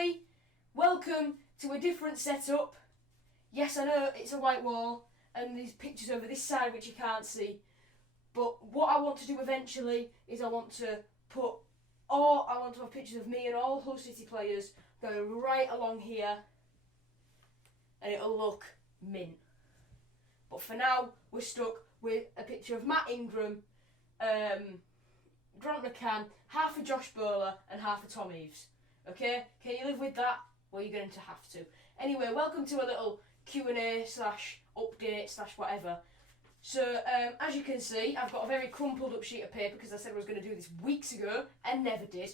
everybody, welcome to a different setup. Yes, I know it's a white wall and there's pictures over this side which you can't see, but what I want to do eventually is I want to have pictures of me and all Hull City players going right along here, and it'll look mint. But for now, we're stuck with a picture of Matt Ingram, Grant McCann, half of Josh Bowler and half of Tom Eaves. Okay? Can you live with that? Well, you're going to have to. Anyway, welcome to a little Q&A / update / whatever. So, as you can see, I've got a very crumpled up sheet of paper because I said I was going to do this weeks ago and never did.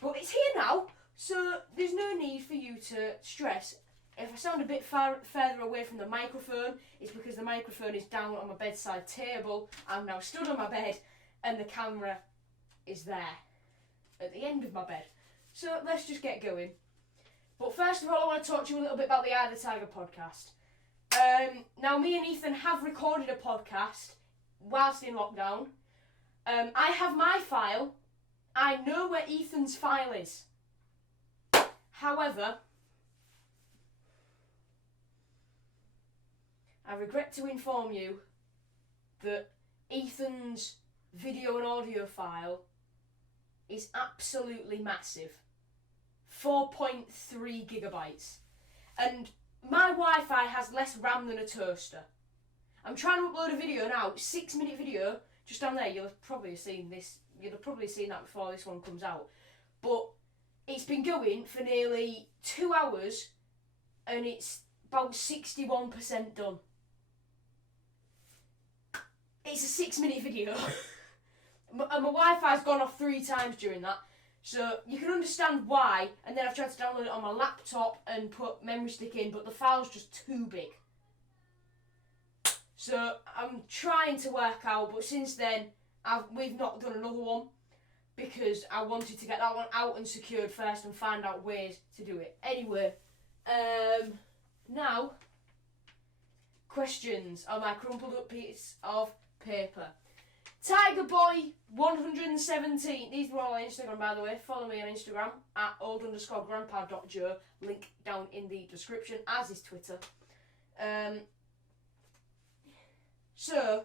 But it's here now, so there's no need for you to stress. If I sound a bit further away from the microphone, it's because the microphone is down on my bedside table. I'm now stood on my bed and the camera is there at the end of my bed. So let's just get going. But first of all, I want to talk to you a little bit about the Eye of the Tiger podcast. Now, me and Ethan have recorded a podcast whilst in lockdown. I have my file. I know where Ethan's file is. However, I regret to inform you that Ethan's video and audio file is absolutely massive. 4.3 gigabytes. And my Wi-Fi has less RAM than a toaster. I'm trying to upload a video now, 6-minute video, just down there. You'll have probably seen this. You'll have probably seen that before this one comes out. But it's been going for nearly 2 hours and it's about 61% done. It's a 6-minute video. And my Wi-Fi's gone off 3 times during that. So you can understand why, and then I've tried to download it on my laptop and put memory stick in, but the file's just too big. So I'm trying to work out, but since then we've not done another one because I wanted to get that one out and secured first and find out ways to do it. Anyway, now questions on my crumpled up piece of paper. Tiger Boy 117. These were all on Instagram, by the way. Follow me on Instagram at old_grandpa.joe. Link down in the description, as is Twitter. So,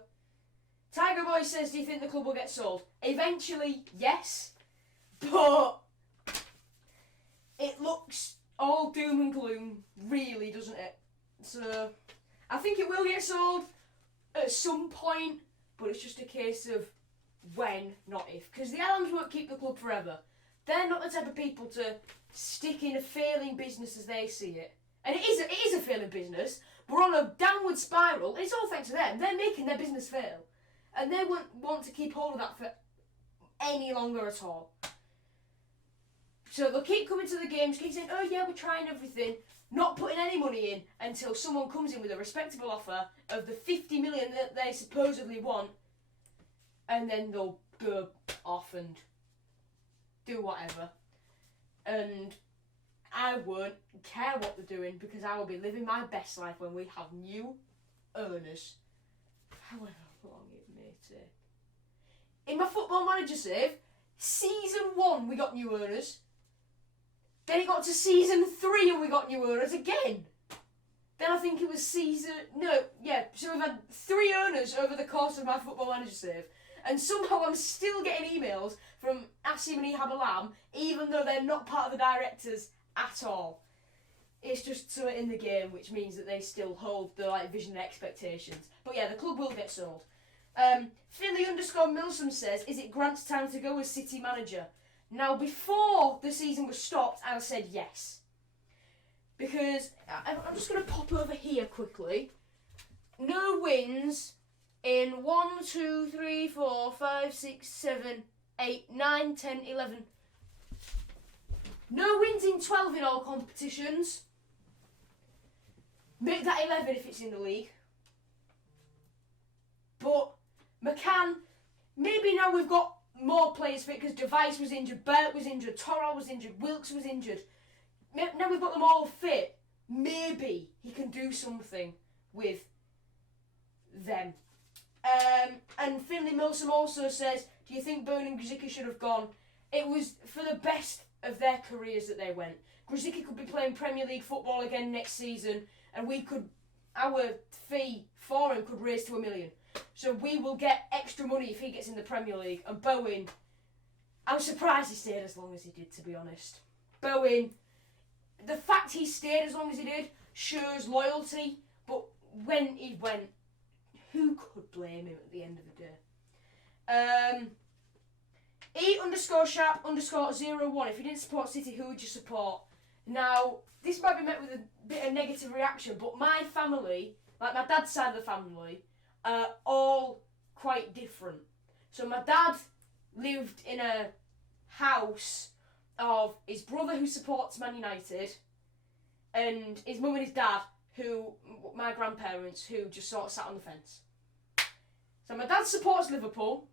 Tiger Boy says, do you think the club will get sold? Eventually, yes. But it looks all doom and gloom, really, doesn't it? So, I think it will get sold at some point. But it's just a case of when, not if. Because the Allams won't keep the club forever. They're not the type of people to stick in a failing business as they see it. And it is a failing business. We're on a downward spiral. And it's all thanks to them. They're making their business fail. And they won't want to keep hold of that for any longer at all. So they'll keep coming to the games, keep saying, oh yeah, we're trying everything. Not putting any money in until someone comes in with a respectable offer of the 50 million that they supposedly want, and then they'll go off and do whatever. And I won't care what they're doing because I will be living my best life when we have new owners. However long it may take. In my Football Manager save, season 1 we got new owners. Then it got to season 3 and we got new owners again. Then I think it was so we've had 3 owners over the course of my Football Manager save. And somehow I'm still getting emails from Asim and Ihab Alam, even though they're not part of the directors at all. It's just something in the game which means that they still hold the vision and expectations. But yeah, the club will get sold. Philly_Milsom says, is it Grant's time to go as City manager? Now, before the season was stopped, I said yes. Because, I'm just going to pop over here quickly. No wins in 1, 2, 3, 4, 5, 6, 7, 8, 9, 10, 11. No wins in 12 in all competitions. Make that 11 if it's in the league. But, McCann, maybe now we've got more players fit because Device was injured, Bert was injured, Torrell was injured, Wilkes was injured. Now we've got them all fit. Maybe he can do something with them. And Finley Milsom also says, do you think Bone and Gazika should have gone? It was for the best of their careers that they went. Grzycki could be playing Premier League football again next season, and our fee for him could raise to $1 million. So we will get extra money if he gets in the Premier League. And Bowen, I'm surprised he stayed as long as he did, to be honest. Bowen, the fact he stayed as long as he did shows loyalty, but when he went, who could blame him at the end of the day? E_sharp_01. If you didn't support City, who would you support? Now, this might be met with a bit of negative reaction, but my family, like my dad's side of the family, are all quite different. So my dad lived in a house of his brother who supports Man United and his mum and his dad, my grandparents, who just sort of sat on the fence. So my dad supports Liverpool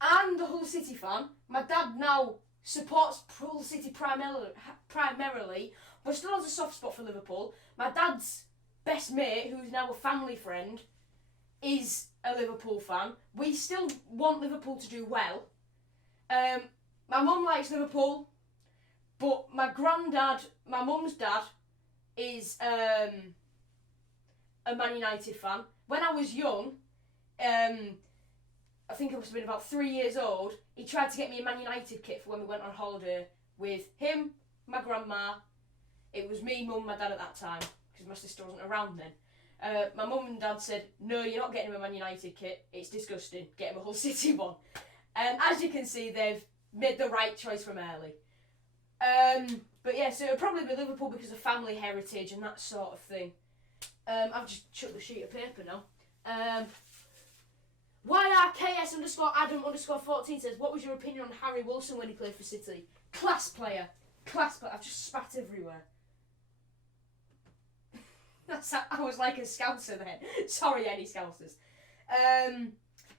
and the Hull City fan. My dad now supports Hull City primarily, but still has a soft spot for Liverpool. My dad's best mate, who's now a family friend, is a Liverpool fan. We still want Liverpool to do well. My mum likes Liverpool, but my mum's dad, is a Man United fan. When I was young, I think I must have been about 3 years old, he tried to get me a Man United kit for when we went on holiday with him, my grandma. It was me, mum, my dad at that time, because my sister wasn't around then. My mum and dad said, no, you're not getting him a Man United kit, it's disgusting, get him a Hull City one. As you can see, they've made the right choice from early. But yeah, so it'll probably be Liverpool because of family heritage and that sort of thing. I've just chucked the sheet of paper now. YRKS_Adam_14 says, what was your opinion on Harry Wilson when he played for City? Class player. I've just spat everywhere. I was like a scouser then. Sorry, any scousers.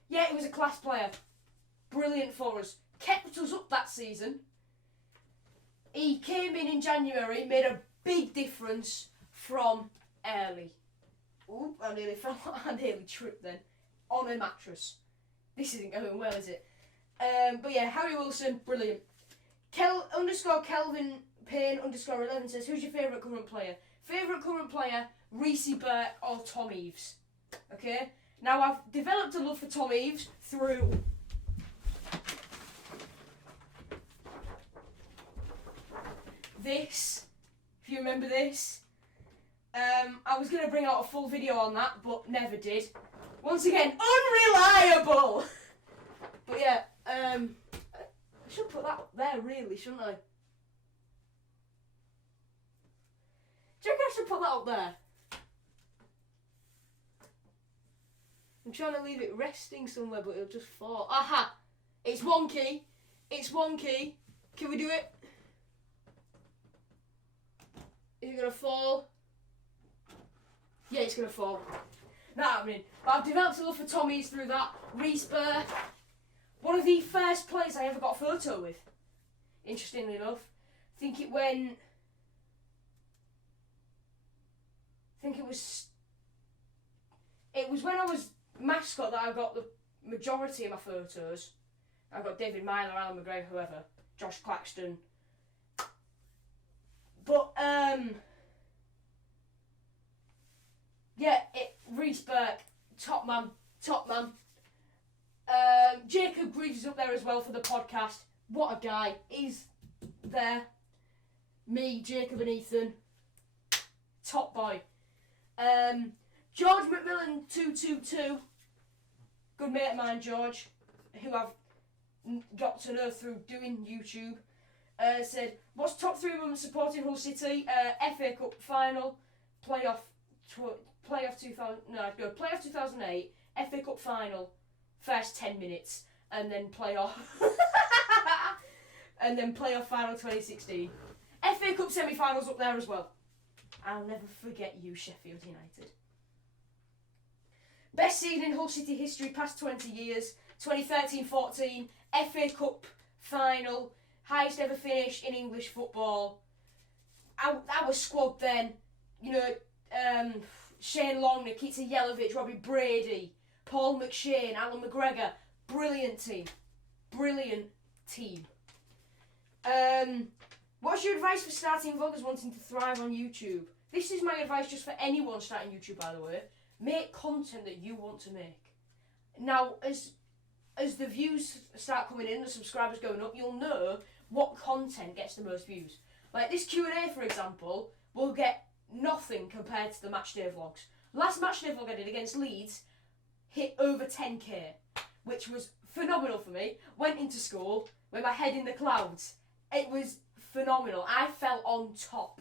Yeah, he was a class player. Brilliant for us. Kept us up that season. He came in January, made a big difference from early. Ooh, I nearly tripped then. On a mattress. This isn't going well, is it? But yeah, Harry Wilson, brilliant. Kelvin Payne_11 says, who's your favourite current player? Favourite current player, Reece Burke or Tom Eaves. Okay? Now, I've developed a love for Tom Eaves through this, if you remember this. I was going to bring out a full video on that, but never did. Once again, unreliable! But yeah, I should put that up there really, shouldn't I? Do you reckon I should put that up there? I'm trying to leave it resting somewhere, but it'll just fall. Aha! It's wonky. Can we do it? Is it going to fall? Yeah, it's going to fall. Not happening. But I've developed a love for Tommies through that. Reece Burke. One of the first players I ever got a photo with. Interestingly enough. I think it was when I was mascot that I got the majority of my photos. I got David Myler, Alan McGregor, whoever. Josh Claxton. But, yeah, Reece Burke, top man. Jacob Greaves is up there as well for the podcast. What a guy. He's there. Me, Jacob and Ethan. Top boy. George McMillan 222. Good mate of mine, George, who I've got to know through doing YouTube. Said, what's top 3 moments supporting Hull City? FA Cup final, playoff 2008, FA Cup final, first 10 minutes, and then playoff, and then playoff final 2016. FA Cup semi-finals up there as well. I'll never forget you, Sheffield United. Best season in Hull City history, past 20 years, 2013-14, FA Cup final, highest ever finish in English football. Our squad then, Shane Long, Nikita Yelovich, Robbie Brady, Paul McShane, Alan McGregor. Brilliant team. What's your advice for starting vloggers wanting to thrive on YouTube? This is my advice just for anyone starting YouTube, by the way. Make content that you want to make. Now, as the views start coming in, the subscribers going up, you'll know what content gets the most views. Like this Q&A, for example, will get nothing compared to the matchday vlogs. Last matchday vlog I did against Leeds hit over 10k, which was phenomenal for me. Went into school with my head in the clouds. It was phenomenal. I felt on top.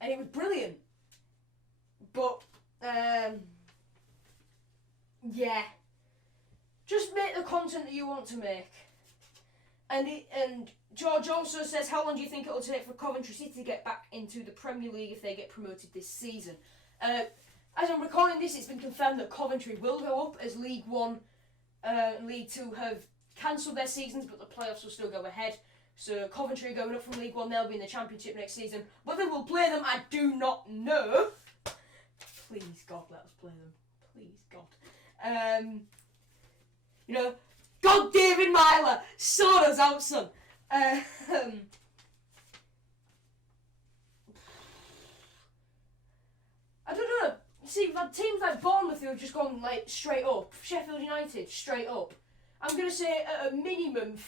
And it was brilliant. But, yeah. Just make the content that you want to make. And George also says, how long do you think it will take for Coventry City to get back into the Premier League if they get promoted this season? As I'm recording this, it's been confirmed that Coventry will go up as League 1 and League 2 have cancelled their seasons, but the playoffs will still go ahead. So Coventry are going up from League 1, they'll be in the Championship next season. Whether we'll play them, I do not know. Please, God, let us play them. Please, God. You know, God, David Myler, sort us out, son. I don't know. See, we've had teams like Bournemouth who have just gone like straight up. Sheffield United, straight up. I'm gonna say at a minimum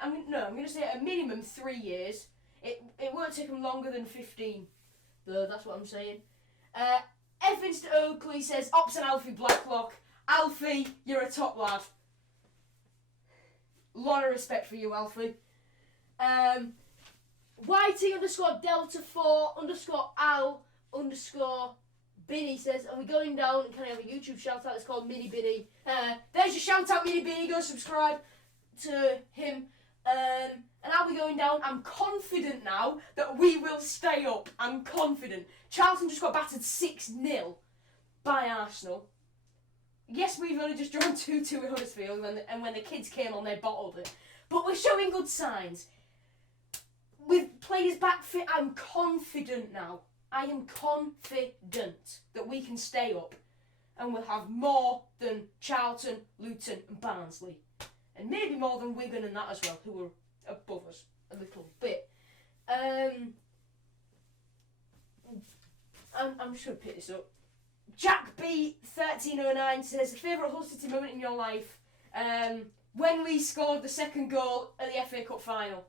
I'm gonna say at a minimum 3 years. It won't take them longer than 15, though. That's what I'm saying. Evanst Oakley says, Ops and Alfie Blacklock. Alfie, you're a top lad. Lot of respect for you, Alfie. YT_Delta4_Al_Binny says, are we going down? Can I have a YouTube shout out? It's called Mini Binny. There's your shout out, Mini Binny. Go subscribe to him. And are we going down? I'm confident now that we will stay up. I'm confident. Charlton just got battered 6-0 by Arsenal. Yes, we've only just drawn 2-2 with Huddersfield, and when the kids came on, they bottled it. But we're showing good signs. With players back fit, I'm confident now. I am confident that we can stay up. And we'll have more than Charlton, Luton and Barnsley. And maybe more than Wigan and that as well, who are above us a little bit. I'm just going to pick this up. Jack B1309 says, the favourite Hull City moment in your life? When we scored the second goal at the FA Cup final.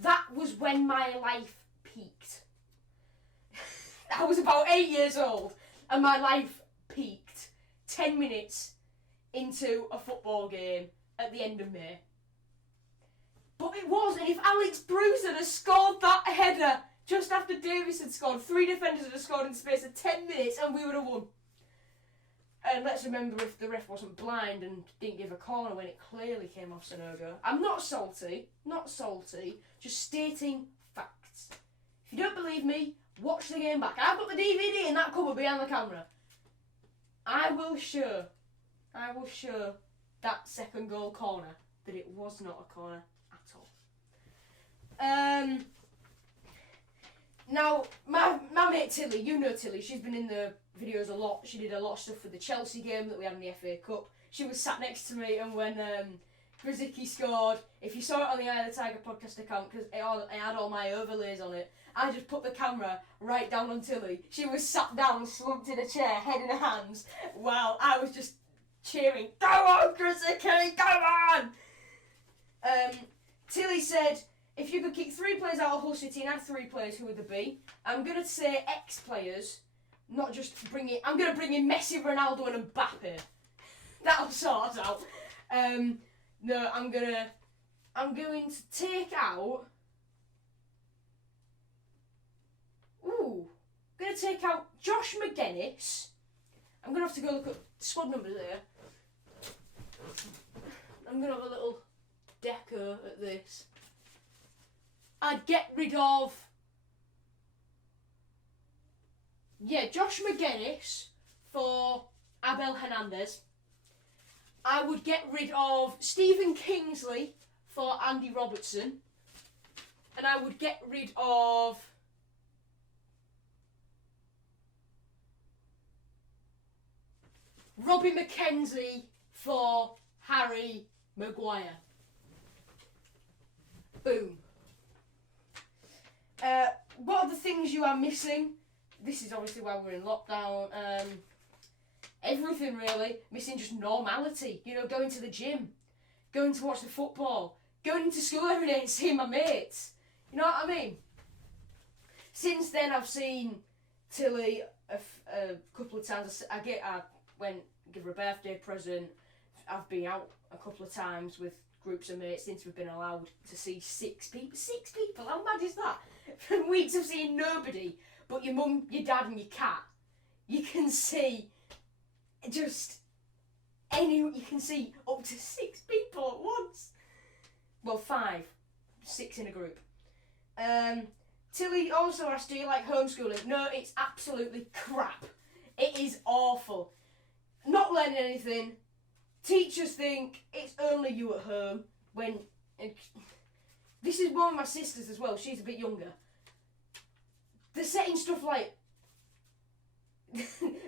That was when my life peaked. I was about 8 years old and my life peaked 10 minutes into a football game at the end of May. But it was, and if Alex Bruce had scored that header just after Davis had scored, 3 defenders had scored in the space of 10 minutes and we would have won. And let's remember if the ref wasn't blind and didn't give a corner when it clearly came off Sanogo. I'm not salty, just stating facts. If you don't believe me, watch the game back. I've got the DVD in that cupboard behind the camera. I will show that second goal corner that it was not a corner at all. Now, my mate Tilly, you know Tilly, she's been in the videos a lot. She did a lot of stuff for the Chelsea game that we had in the FA Cup. She was sat next to me, and when Krzyzewski scored, if you saw it on the Eye of the Tiger podcast account, because it had all my overlays on it, I just put the camera right down on Tilly. She was sat down, slumped in a chair, head in her hands, while I was just cheering, go on Krzyzewski, go on! Tilly said, if you could kick 3 players out of Hull City and add 3 players, who would there be? I'm going to say ex-players, not just I'm going to bring in Messi, Ronaldo and Mbappe. That'll sort us out. No, I'm going to take out... I'm going to take out Josh McGuinness. I'm going to have to go look at squad numbers there. I'm going to have a little deco at this. I'd get rid of... Josh McGuinness for Abel Hernandez. I would get rid of Stephen Kingsley for Andy Robertson. And I would get rid of... Robbie McKenzie for Harry Maguire. Boom. as you are missing, this is obviously why we're in lockdown, everything really, missing just normality, you know, going to the gym, going to watch the football, going into school every day and seeing my mates, you know what I mean? Since then I've seen Tilly a couple of times. I went give her a birthday present. I've been out a couple of times with groups of mates since we've been allowed to see 6 people. 6 people, how mad is that? From weeks of seeing nobody but your mum, your dad and your cat. You can see just you can see up to 6 people at once. Well, 5. 6 in a group. Tilly also asked, do you like homeschooling? No, it's absolutely crap. It is awful. Not learning anything. Teachers think it's only you at home when... This is one of my sisters as well, she's a bit younger. They're setting stuff like...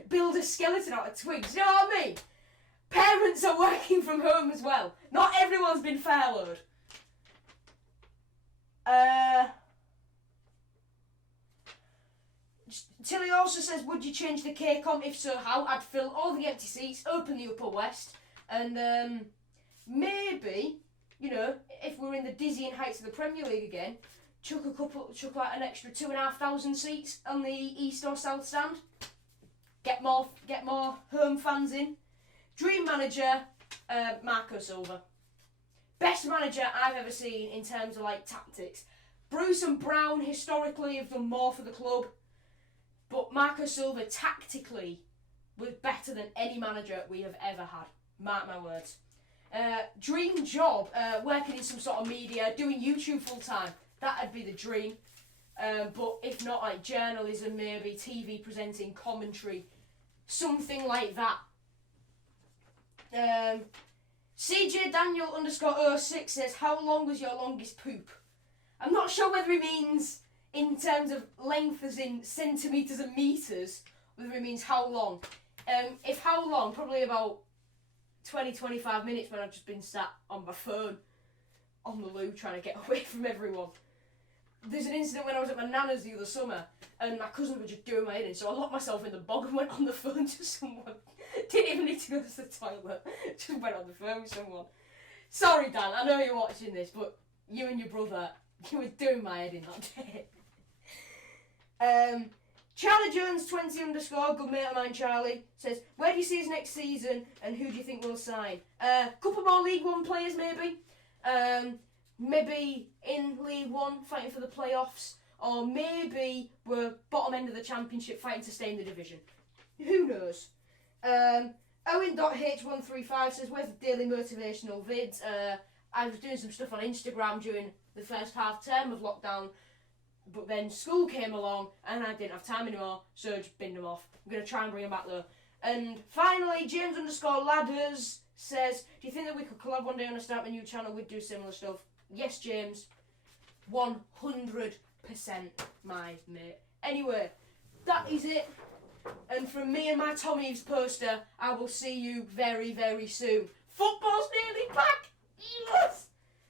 build a skeleton out of twigs, you know what I mean? Parents are working from home as well. Not everyone's been furloughed. Tilly also says, would you change the K-Comp? If so, how? I'd fill all the empty seats, open the Upper West, and maybe, you know, if we're in the dizzying heights of the Premier League again, chuck like an extra 2,500 seats on the East or South stand. Get more home fans in. Dream manager, Marco Silva. Best manager I've ever seen in terms of like tactics. Bruce and Brown historically have done more for the club. But Marco Silva tactically was better than any manager we have ever had. Mark my words. Dream job, working in some sort of media, doing YouTube full time. That'd be the dream. But if not, like journalism, maybe TV presenting, commentary, something like that. CJ Daniel _06 says, how long was your longest poop? I'm not sure whether he means in terms of length as in centimetres and metres, whether it means how long. If how long, probably about 20-25 minutes when I've just been sat on my phone on the loo trying to get away from everyone. There's an incident when I was at my nana's the other summer and my cousins were just doing my head in, so I locked myself in the bog and went on the phone to someone. Didn't even need to go to the toilet, just went on the phone with someone. Sorry Dan, I know you're watching this, but you and your brother, you were doing my head in that day. Charlie Jones 20 _ good mate of mine Charlie says, where do you see us next season and who do you think will sign? Couple more League One players maybe. Maybe in League One fighting for the playoffs, or maybe we're bottom end of the Championship fighting to stay in the division. Who knows? Owen.h135 says, where's the daily motivational vids? I was doing some stuff on Instagram during the first half term of lockdown, but then school came along and I didn't have time anymore, so I just binned them off. I'm going to try and bring them back though. And finally, James _ladders says, do you think that we could collab one day on a start a new channel? We'd do similar stuff. Yes, James. 100% my mate. Anyway, that is it. And from me and my Tom Eves poster, I will see you very, very soon. Football's nearly back!